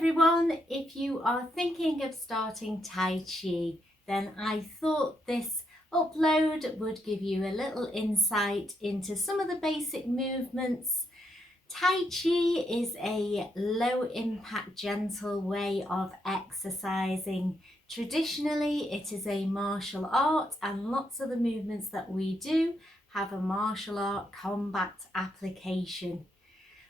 everyone, if you are thinking of starting Tai Chi, then I thought this upload would give you a little insight into some of the basic movements. Tai Chi is a low impact, gentle way of exercising. Traditionally, it is a martial art, and lots of the movements that we do have a martial art combat application.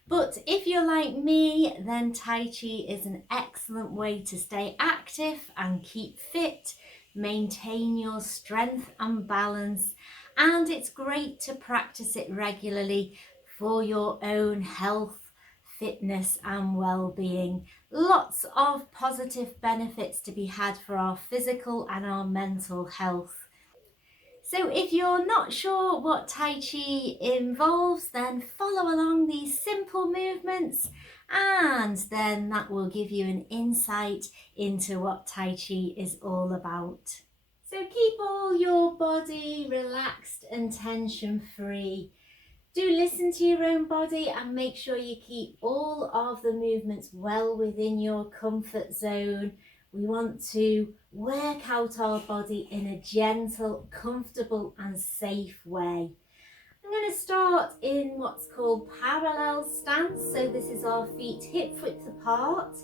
But if you're like me, then Tai Chi is an excellent way to stay active and keep fit, maintain your strength and balance, and it's great to practice it regularly for your own health, fitness and well-being. Lots of positive benefits to be had for our physical and our mental health. So if you're not sure what Tai Chi involves, then follow along these simple movements and then that will give you an insight into what Tai Chi is all about. So keep all your body relaxed and tension free. Do listen to your own body and make sure you keep all of the movements well within your comfort zone. We want to work out our body in a gentle, comfortable and safe way. I'm going to start in what's called parallel stance. So this is our feet hip width apart.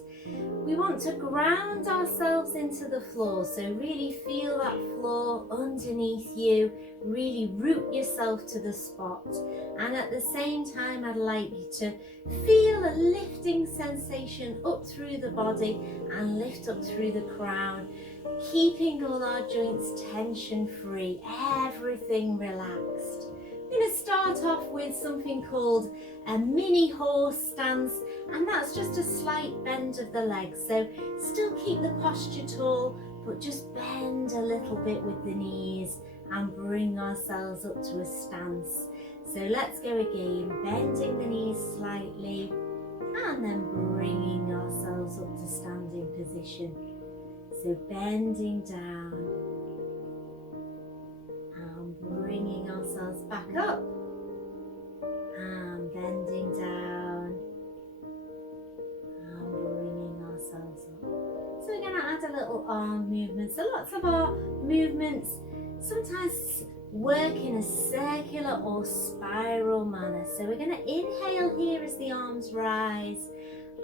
We want to ground ourselves into the floor. So really feel that floor underneath you. Really root yourself to the spot. And at the same time, I'd like you to feel a lifting sensation up through the body and lift up through the crown, keeping all our joints tension free, everything relaxed. I'm going to start off with something called a mini horse stance, and that's just a slight bend of the legs. So still keep the posture tall, but just bend a little bit with the knees and bring ourselves up to a stance. So let's go again, bending the knees slightly and then bringing ourselves up to standing position. So bending down and bringing ourselves back up and bending down and bringing ourselves up. So we're going to add a little arm movement. So lots of our movements sometimes work in a circular or spiral manner. So we're going to inhale here as the arms rise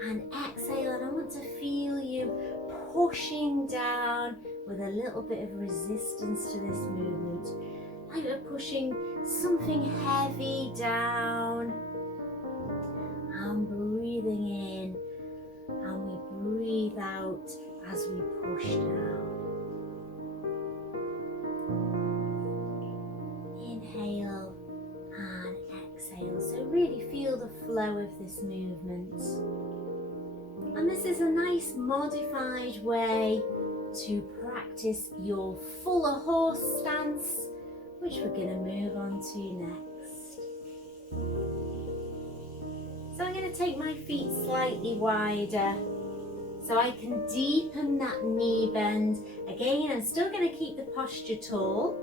and exhale, and I want to feel you pushing down with a little bit of resistance to this movement. Like we're pushing something heavy down and breathing in, and we breathe out as we push down. Inhale and exhale. So really feel the flow of this movement. And this is a nice modified way to practice your fuller horse stance, which we're going to move on to next. So I'm going to take my feet slightly wider so I can deepen that knee bend. Again, I'm still going to keep the posture tall,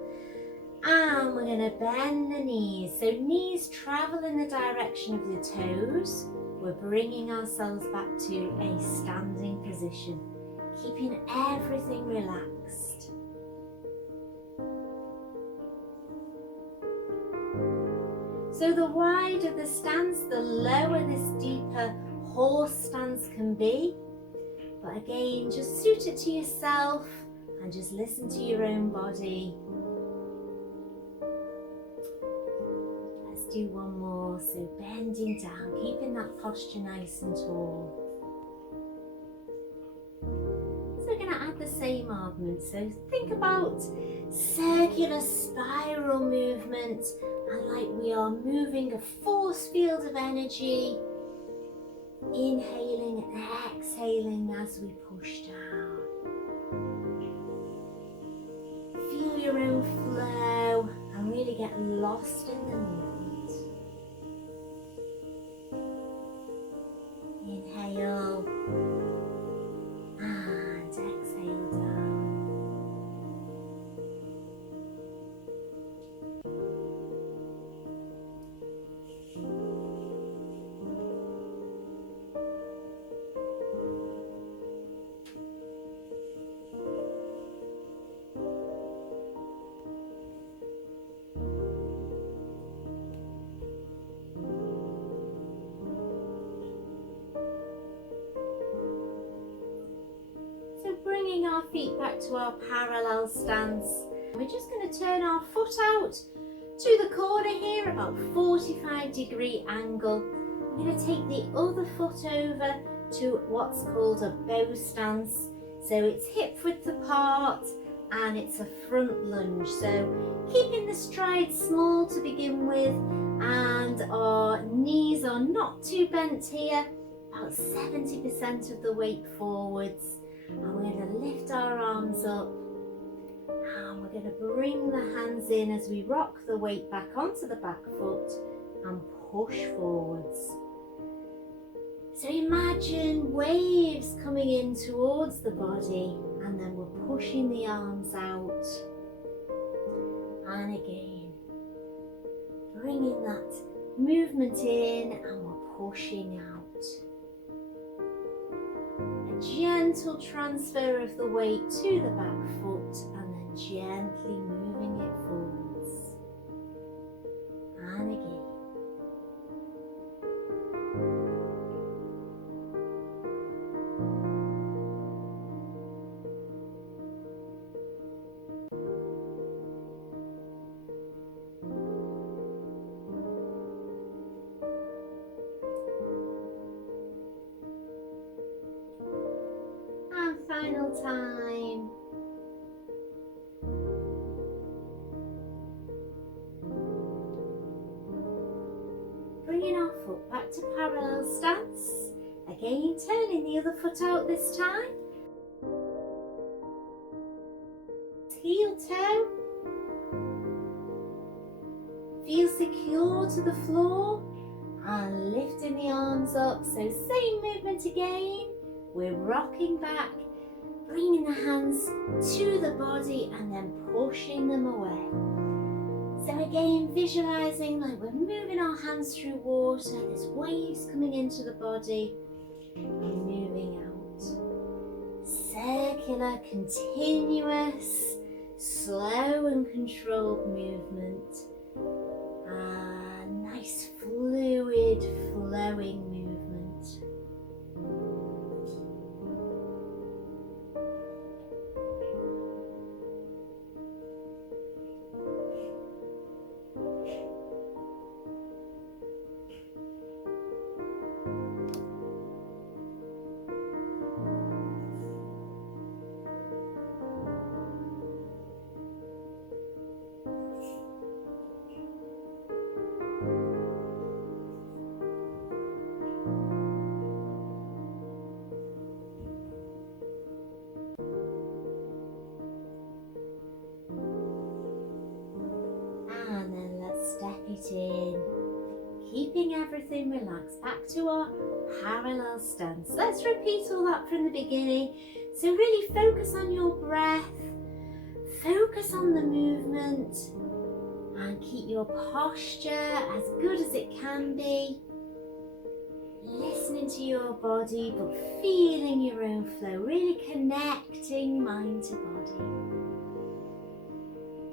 and we're going to bend the knees. So knees travel in the direction of the toes. We're bringing ourselves back to a standing position, keeping everything relaxed. So the wider the stance, the lower this deeper horse stance can be. But again, just suit it to yourself and just listen to your own body. Let's do one more. So bending down, keeping that posture nice and tall. So we're going to add the same argument. So think about circular spiral movement, and like we are moving a force field of energy, inhaling and exhaling as we push down. Feel your own flow and really get lost in the movement. Inhale and exhale down. bringing our feet back to our parallel stance. We're just going to turn our foot out to the corner here, about 45-degree angle. We're going to take the other foot over to what's called a bow stance. So it's hip width apart and it's a front lunge. So keeping the stride small to begin with, and our knees are not too bent here, about 70% of the weight forwards. And we're going to lift our arms up and we're going to bring the hands in as we rock the weight back onto the back foot and push forwards. So imagine waves coming in towards the body, and then we're pushing the arms out. And again, bringing that movement in and we're pushing out. A gentle transfer of the weight to the back foot and then gently moving it forwards. And again. Final time. Bringing our foot back to parallel stance. Again, turning the other foot out this time. Heel toe. Feel secure to the floor and lifting the arms up. So same movement again. We're rocking back, bringing the hands to the body and then pushing them away. So again, visualizing like we're moving our hands through water, there's waves coming into the body and moving out. Circular, continuous, slow and controlled movement. Nice fluid, flowing movement. And then let's step it in, keeping everything relaxed, back to our parallel stance. Let's repeat all that from the beginning. So really focus on your breath, focus on the movement, and keep your posture as good as it can be. Listening to your body, but feeling your own flow, really connecting mind to body.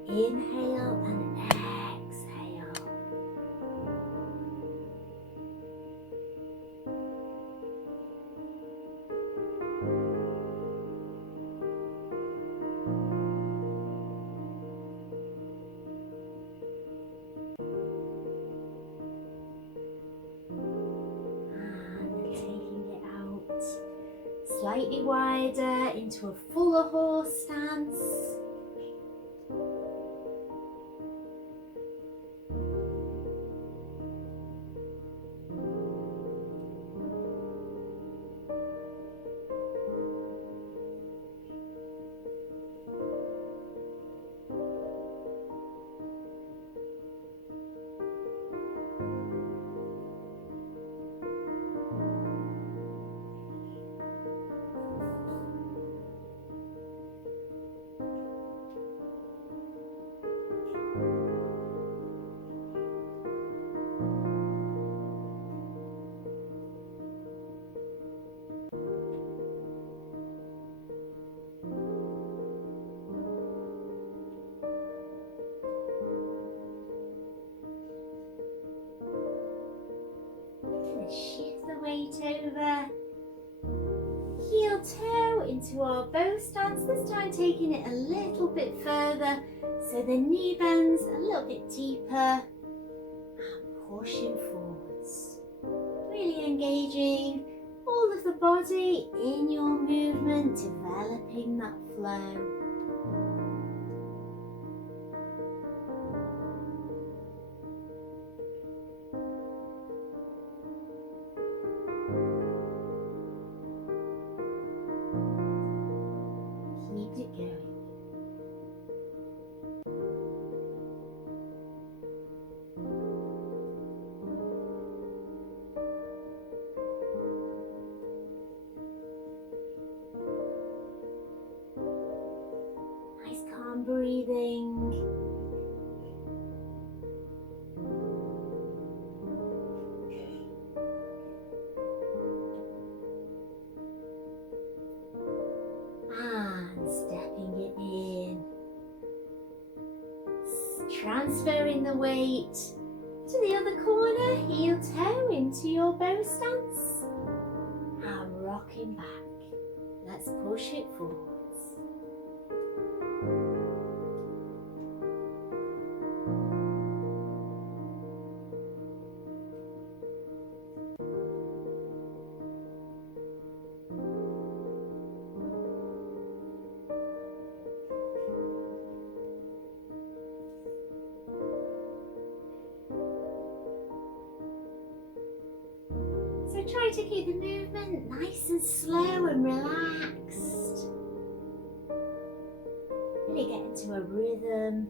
Inhale and exhale. And taking it out slightly wider into a fuller horse stance. Shift the weight over. Heel toe out into our bow stance, this time taking it a little bit further so the knee bends a little bit deeper and pushing forwards. Really engaging all of the body in your movement, developing that flow. Keep it going. Nice calm breathing. And stepping it in. Transferring the weight to the other corner, heel toe into your bow stance. And rocking back. Let's push it forwards. So try to keep the movement nice and slow and relaxed. Really get into a rhythm.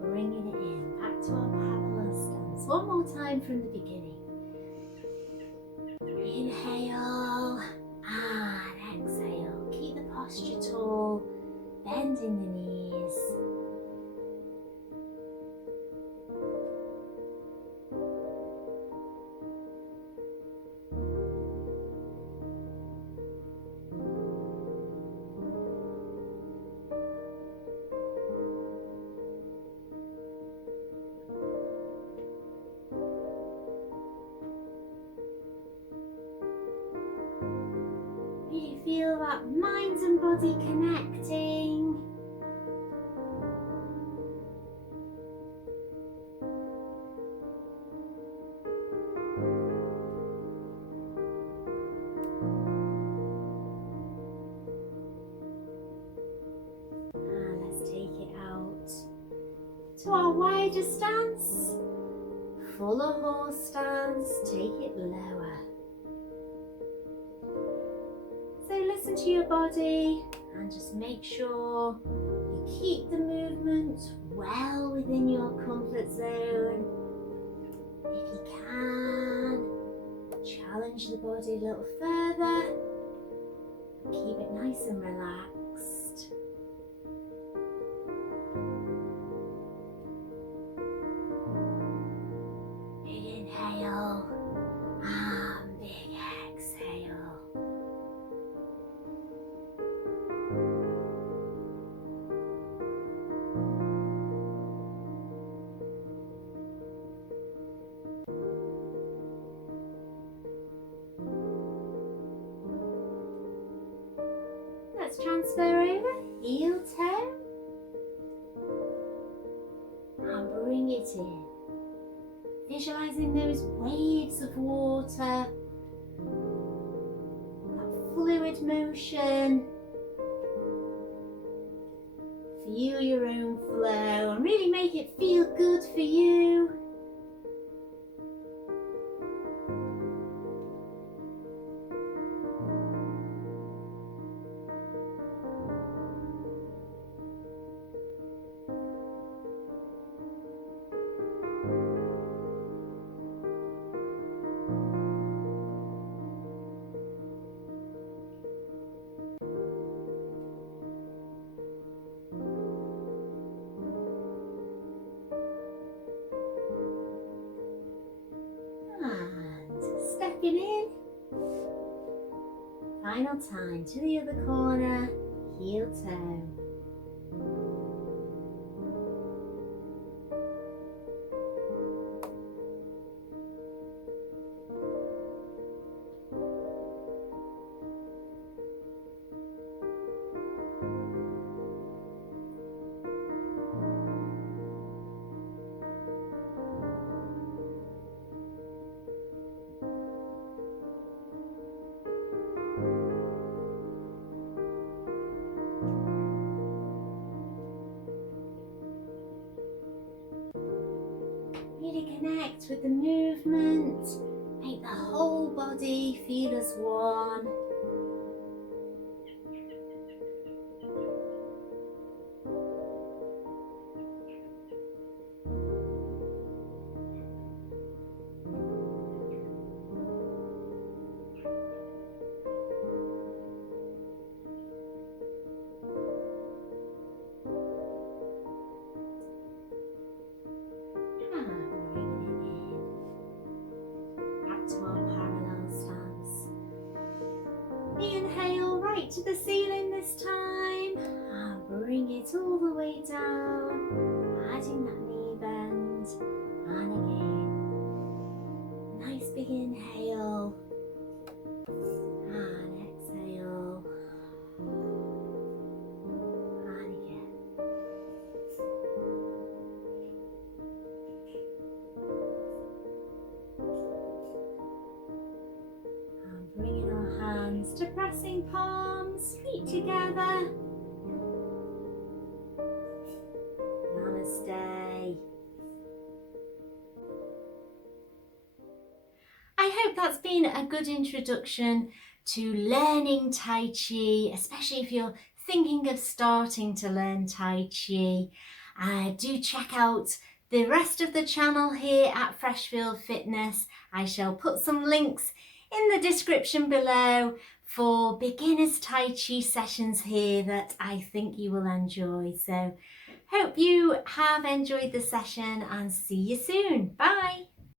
Bringing it in, back to our parallel stance. One more time from the beginning. Inhale and exhale. Keep the posture tall, bending the knees. Really feel that mind and body connecting. And let's take it out to our wider stance. Fuller horse stance, take it lower. So listen to your body and just make sure you keep the movement well within your comfort zone. If you can, challenge the body a little further. Keep it nice and relaxed. Big inhale and big exhale. Let's transfer over, heel toe, and bring it in. Visualizing those waves of water, that fluid motion. Feel your own flow and really make it feel good for you. Breathing in. Final time to the other corner, heel toe. Really connect with the movement, make the whole body feel as one. To our parallel stance. Inhale right to the ceiling this time. And bring it all the way down, adding that knee bend. And again, nice big inhale. And exhale. And again. Bringing our hands to pressing palms, feet together. Namaste. I hope that's been a good introduction to learning Tai Chi, especially if you're thinking of starting to learn Tai Chi. Do check out the rest of the channel here at Freshfield Fitness. I shall put some links in the description below for beginners Tai Chi sessions here that I think you will enjoy. So hope you have enjoyed the session and see you soon. Bye.